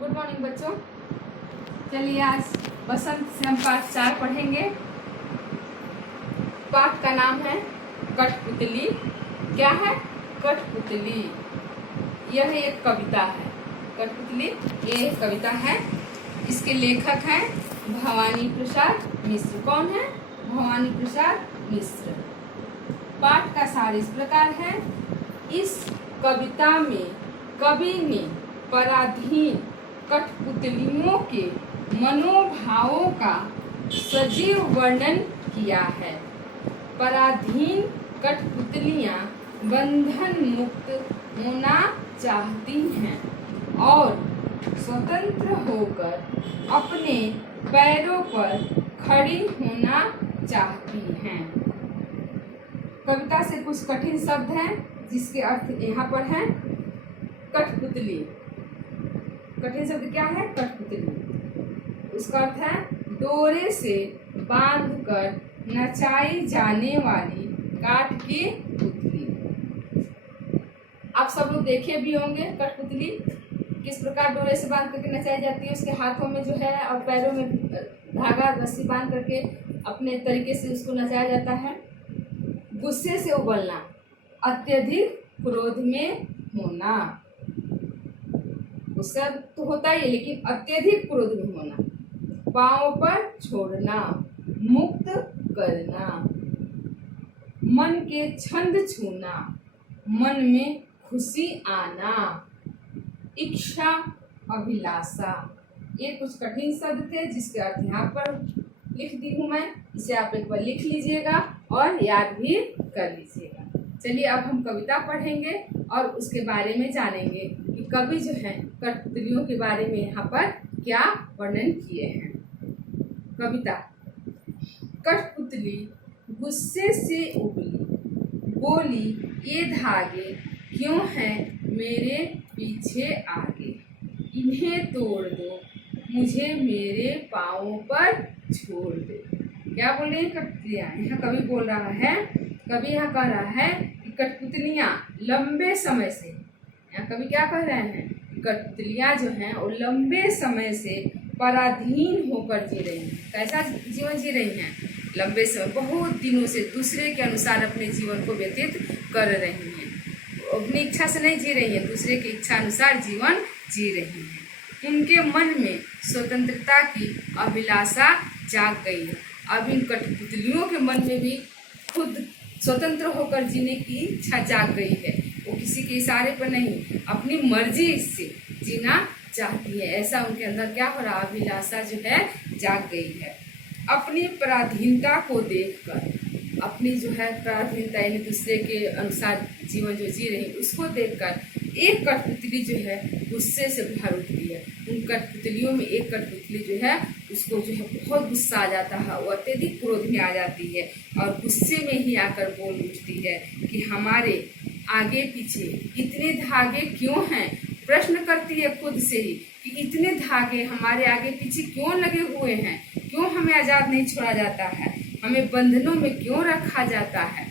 Good morning बच्चों। चलिए आज बसंत से हम पाठ 4 पढ़ेंगे। पाठ का नाम है कठपुतली। क्या है? कठपुतली। यह एक कविता है। कठपुतली ये एक कविता है। इसके लेखक हैं भवानी प्रसाद मिश्र। कौन है? भवानी प्रसाद मिश्र। पाठ का सार इस प्रकार है। इस कविता में कवि ने पराधीन कठपुतलियों के मनोभावों का सजीव वर्णन किया है। पराधीन कठपुतलियां बंधन मुक्त होना चाहती हैं और स्वतंत्र होकर अपने पैरों पर खड़ी होना चाहती हैं। कविता से कुछ कठिन शब्द हैं जिसके अर्थ यहाँ पर हैं। कठपुतली, कठिन शब्द क्या है? कठपुतली। उसका अर्थ है डोरे से बांधकर नचाई जाने वाली काठ की पुतली। आप सब लोग देखे भी होंगे कठपुतली किस प्रकार डोरे से बांध करके नचाई जाती है। उसके हाथों में जो है और पैरों में धागा रस्सी बांध करके अपने तरीके से उसको नचाया जाता है। गुस्से से उबलना, अत्यधिक क्रोध में होना, गुस्सा तो होता ही है लेकिन अत्यधिक क्रोध में होना, पांव पर छोड़ना, मुक्त करना, मन के छंद छूना, मन में खुशी आना, इच्छा, अभिलाषा। ये कुछ कठिन शब्द थे जिसके अर्थ यहाँ पर लिख दी हूँ मैं। इसे आप एक बार लिख लीजिएगा और याद भी कर लीजिएगा। चलिए अब हम कविता पढ़ेंगे और उसके बारे में जानेंगे कि कवि जो है कठपुतलियों के बारे में यहाँ पर क्या वर्णन किए हैं। कविता। कठपुतली गुस्से से उबली, बोली ये धागे क्यों हैं मेरे पीछे आगे, इन्हें तोड़ दो, मुझे मेरे पाँवों पर छोड़ दो। क्या बोल रही है कठपुतलियाँ? यहाँ कवि बोल रहा है, कवि यहाँ कह रहा है कि कठपुतलियाँ लंबे समय से, यहाँ कवि क्या कह रहे हैं? कठपुतलियाँ जो हैं वो लंबे समय से पराधीन होकर जी रही हैं। कैसा जीवन जी रही हैं? लंबे समय, बहुत दिनों से दूसरे के अनुसार अपने जीवन को व्यतीत कर रही हैं। अपनी इच्छा से नहीं जी रही हैं, दूसरे की इच्छा अनुसार जीवन जी रही हैं। उनके मन में स्वतंत्रता की अभिलाषा जाग गई है। अब इन कठपुतलियों के मन में भी खुद स्वतंत्र होकर जीने की इच्छा जाग गई है। वो किसी के इशारे पर नहीं, अपनी मर्जी से जीना चाहती है। ऐसा उनके अंदर क्या हो रहा? अभिलाषा जो है जाग गई है। अपनी पराधीनता को देखकर, अपनी जो है पराधीनता यानी दूसरे के अनुसार जीवन जो जी रही उसको देखकर एक कठपुतली जो है गुस्से से भर उठती है। उन कठपुतलियों में एक कठपुतली जो है उसको जो है बहुत गुस्सा आ जाता है, वो अत्यधिक क्रोध में आ जाती है और गुस्से में ही आकर बोल उठती है कि हमारे आगे पीछे इतने धागे क्यों हैं। प्रश्न करती है खुद से ही कि इतने धागे हमारे आगे पीछे क्यों लगे हुए हैं, क्यों हमें आजाद नहीं छोड़ा जाता है, हमें बंधनों में क्यों रखा जाता है,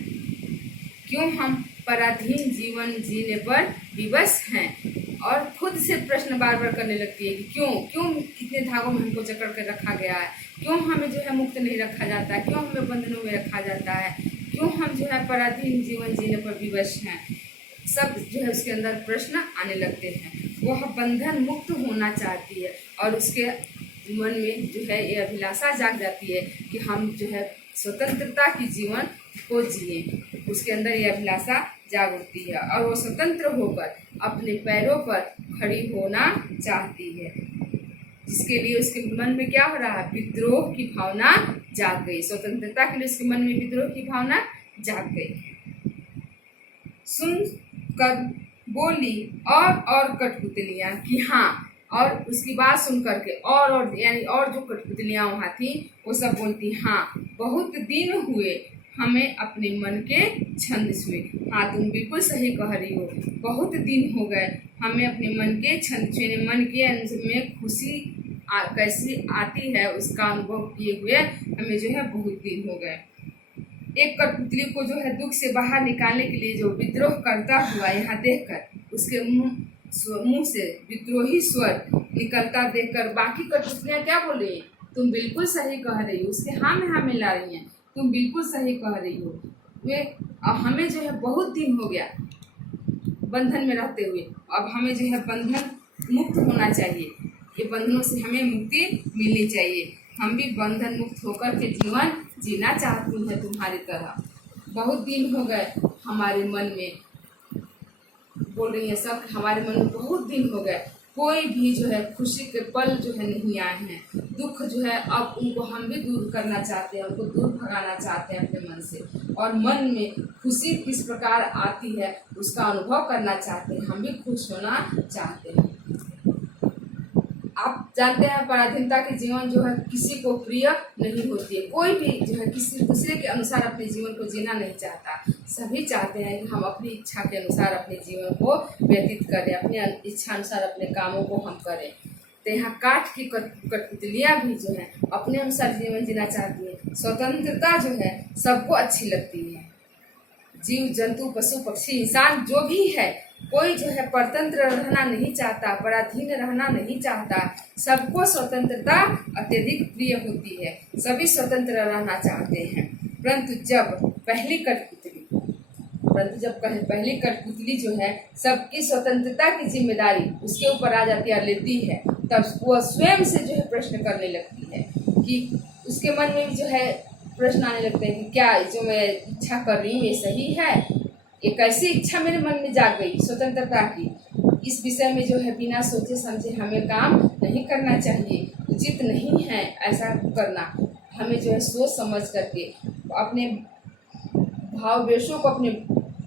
क्यों हम पराधीन जीवन जीने पर विवश हैं। और खुद से प्रश्न बार बार करने लगती है कि क्यों इतने धागों में हमको जकड़ कर रखा गया है, क्यों हमें जो है मुक्त नहीं रखा जाता है, क्यों हमें बंधनों में रखा जाता है, क्यों हम जो है पराधीन जीवन जीने पर विवश हैं। सब जो है उसके अंदर प्रश्न आने लगते हैं। वह बंधन मुक्त होना चाहती है और उसके मन में जो है ये अभिलाषा जाग जाती है कि हम जो है स्वतंत्रता की जीवन को जिए। उसके अंदर ये अभिलाषा जाग उठती है और वो स्वतंत्र होकर अपने पैरों पर खड़ी होना चाहती है, जिसके लिए उसके मन में क्या हो रहा है? विद्रोह की भावना जाग गई। स्वतंत्रता के लिए उसके मन में विद्रोह की भावना जाग गई। सुन कर बोली और कठपुतलियाँ कि हाँ, और उसकी बात सुन करके और यानी और जो कठपुतलियाँ वहाँ थी वो सब बोलती हाँ, बहुत दिन हुए हमें अपने मन के छंद छुए। हाँ, तुम बिल्कुल सही कह रही हो, बहुत दिन हो गए हमें अपने मन के छंद छुए। मन के में खुशी कैसी आती है उसका अनुभव किए हुए हमें जो है बहुत दिन हो गए। एक कठपुतली को जो है दुख से बाहर निकालने के लिए जो विद्रोह करता हुआ यहाँ देखकर उसके मुंह से विद्रोही स्वर निकलता देखकर बाकी कठपुतलियां क्या बोल रही हैं, तुम बिल्कुल सही कह रही हो। उसके हाँ में हाँ मिला रही हैं, तुम बिल्कुल सही कह रही हो। वे हमें जो है बहुत दिन हो गया बंधन में रहते हुए, अब हमें जो है बंधन मुक्त होना चाहिए। ये बंधनों से हमें मुक्ति मिलनी चाहिए। हम भी बंधन मुक्त होकर के जीवन जीना चाहती हैं तुम्हारी तरह। बहुत दिन हो गए हमारे मन में, बोल रही है सब, हमारे मन में बहुत दिन हो गए कोई भी जो है खुशी के पल जो है नहीं आए हैं। दुख जो है अब उनको हम भी दूर करना चाहते हैं, उनको दूर भगाना चाहते हैं अपने मन से, और मन में खुशी किस प्रकार आती है उसका अनुभव करना चाहते हैं। हम भी खुश होना चाहते हैं। आप जानते हैं पराधीनता के जीवन जो है किसी को प्रिय नहीं होती है। कोई भी जो है किसी दूसरे के अनुसार अपने जीवन को जीना नहीं चाहता। सभी चाहते हैं कि हम अपनी इच्छा के अनुसार अपने जीवन को व्यतीत करें, अपने इच्छा अनुसार अपने कामों को हम करें। तो यहाँ काठ की कठपुतलियाँ भी जो है अपने अनुसार जीवन जीना चाहती है। स्वतंत्रता जो है सबको अच्छी लगती है। जीव जंतु पशु पक्षी इंसान जो भी है, कोई जो है परतंत्र रहना नहीं चाहता, पराधीन रहना नहीं चाहता। सबको स्वतंत्रता अत्यधिक प्रिय होती है, सभी स्वतंत्र रहना चाहते हैं। परंतु जब पहली कठपुतली जो है सबकी स्वतंत्रता की जिम्मेदारी उसके ऊपर आ जाती है, लेती है, तब वह स्वयं से जो है प्रश्न करने लगती है कि उसके मन में जो है प्रश्न आने लगते हैं कि क्या जो मैं इच्छा कर रही हूँ ये सही है। एक ऐसी इच्छा मेरे मन में जाग गई स्वतंत्रता की। इस विषय में जो है बिना सोचे समझे हमें काम नहीं करना चाहिए, उचित नहीं है ऐसा करना। हमें जो है सोच समझ करके अपने भाव वेशों को अपने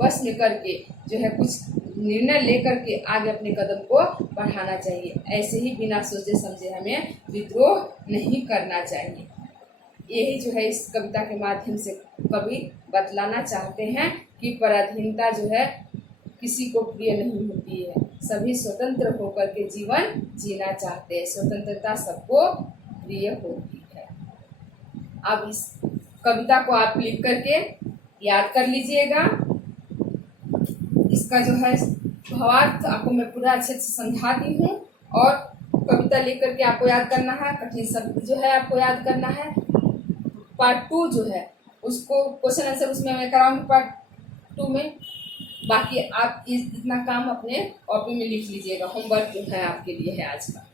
बस में करके जो है कुछ निर्णय लेकर के आगे अपने कदम को बढ़ाना चाहिए। ऐसे ही बिना सोचे समझे हमें विद्रोह नहीं करना चाहिए। यही जो है इस कविता के माध्यम से कवि बतलाना चाहते हैं कि पराधीनता जो है किसी को प्रिय नहीं होती है। सभी स्वतंत्र होकर के जीवन जीना चाहते हैं। स्वतंत्रता सबको प्रिय होती है। अब इस कविता को आप लिख करके याद कर लीजिएगा। इसका जो है भावार्थ आपको मैं पूरा अच्छे से समझा दी हूँ, और कविता लिख करके आपको याद करना है। कठिन शब्द जो है आपको याद करना है। पार्ट 2 जो है उसको क्वेश्चन आंसर उसमें मैं कराऊंगी पार्ट 2 में। बाकी आप इतना काम अपने कॉपी में लिख लीजिएगा, होमवर्क जो है आपके लिए है आज का।